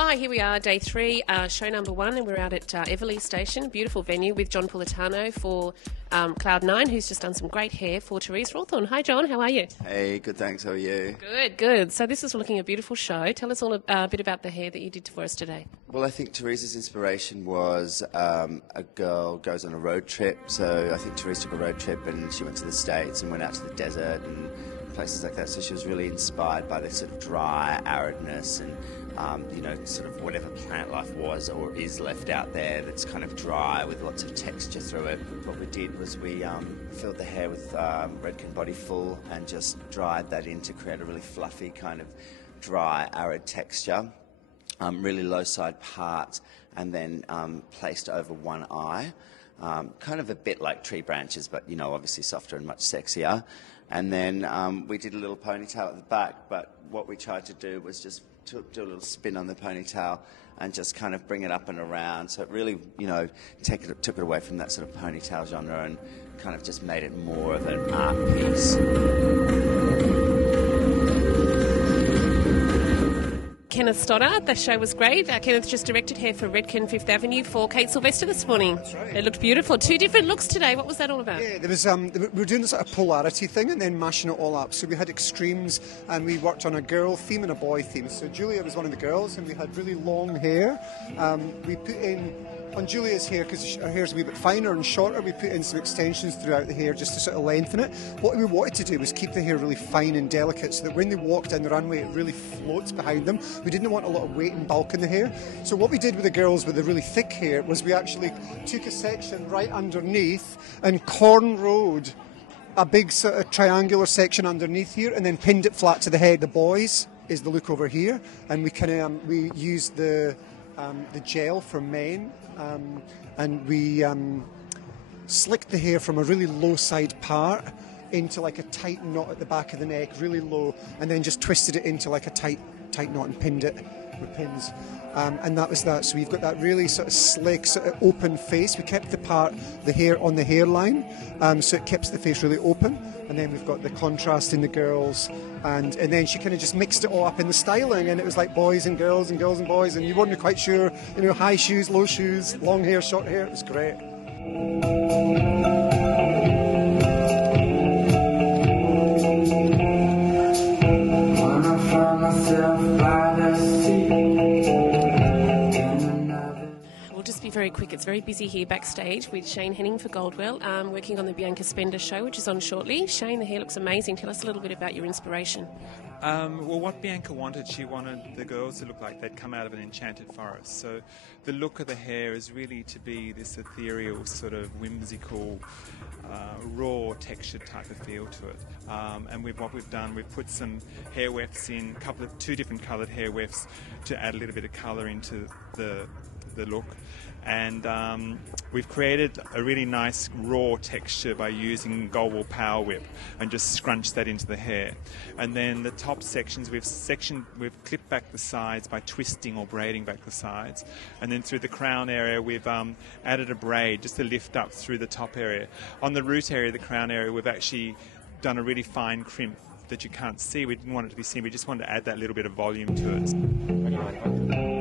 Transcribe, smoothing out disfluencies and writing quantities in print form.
Hi, here we are, day 3, show number 1, and we're out at Everleigh Station, beautiful venue with John Pullitano for Cloud 9, who's just done some great hair for Therese Rawsthorne. Hi, John, how are you? Hey, good, thanks. How are you? Good. So this is looking a beautiful show. Tell us all a bit about the hair that you did for us today. Well, I think Therese's inspiration was a girl goes on a road trip. So I think Therese took a road trip and she went to the States and went out to the desert and places like that. So she was really inspired by this sort of dry aridness and sort of whatever plant life was or is left out there that's kind of dry with lots of texture through it. What we did was we filled the hair with Redken Body Full and just dried that in to create a really fluffy kind of dry, arid texture. Really low side part, and then placed over one eye. Kind of a bit like tree branches, but obviously softer and much sexier. And then we did a little ponytail at the back, but what we tried to do was just do a little spin on the ponytail and just kind of bring it up and around. So it really, took it away from that sort of ponytail genre and kind of just made it more of an art piece. Kenneth Stoddart, the show was great. Kenneth just directed hair for Redken Fifth Avenue for Kate Sylvester this morning. That's right. It looked beautiful. 2 different looks today. What was that all about? Yeah, there was we were doing this sort of polarity thing and then mashing it all up. So we had extremes and we worked on a girl theme and a boy theme. So Julia was one of the girls and we had really long hair. We put in on Julia's hair, because her hair's a wee bit finer and shorter, we put in some extensions throughout the hair just to sort of lengthen it. What we wanted to do was keep the hair really fine and delicate so that when they walk down the runway it really floats behind them. We didn't want a lot of weight and bulk in the hair. So what we did with the girls with the really thick hair was we actually took a section right underneath and cornrowed a big sort of triangular section underneath here and then pinned it flat to the head. The boys is the look over here, and we kind of we used the gel for men, and we slicked the hair from a really low side part into like a tight knot at the back of the neck, really low, and then just twisted it into like a tight knot and pinned it with pins. And that was that. So we've got that really sort of slick, sort of open face. We kept the hair on the hairline, so it keeps the face really open. And then we've got the contrast in the girls, and then she kind of just mixed it all up in the styling, and it was like boys and girls and girls and boys, and you weren't quite sure, high shoes, low shoes, long hair, short hair. It was great. Very quick. It's very busy here backstage with Henning for Goldwell, working on the Bianca Spender show, which is on shortly. Shane, the hair looks amazing. Tell us a little bit about your inspiration. Well, what Bianca wanted, she wanted the girls to look like they'd come out of an enchanted forest. So the look of the hair is really to be this ethereal, sort of whimsical, raw textured type of feel to it. And what we've done, we've put some hair wefts in, 2 different coloured hair wefts to add a little bit of colour into the look. And we've created a really nice raw texture by using Goldwell Power Whip and just scrunched that into the hair. And then the top sections, we've clipped back the sides by twisting or braiding back the sides. And then through the crown area, we've added a braid just to lift up through the top area. On the root area, the crown area, we've actually done a really fine crimp that you can't see. We didn't want it to be seen. We just wanted to add that little bit of volume to it.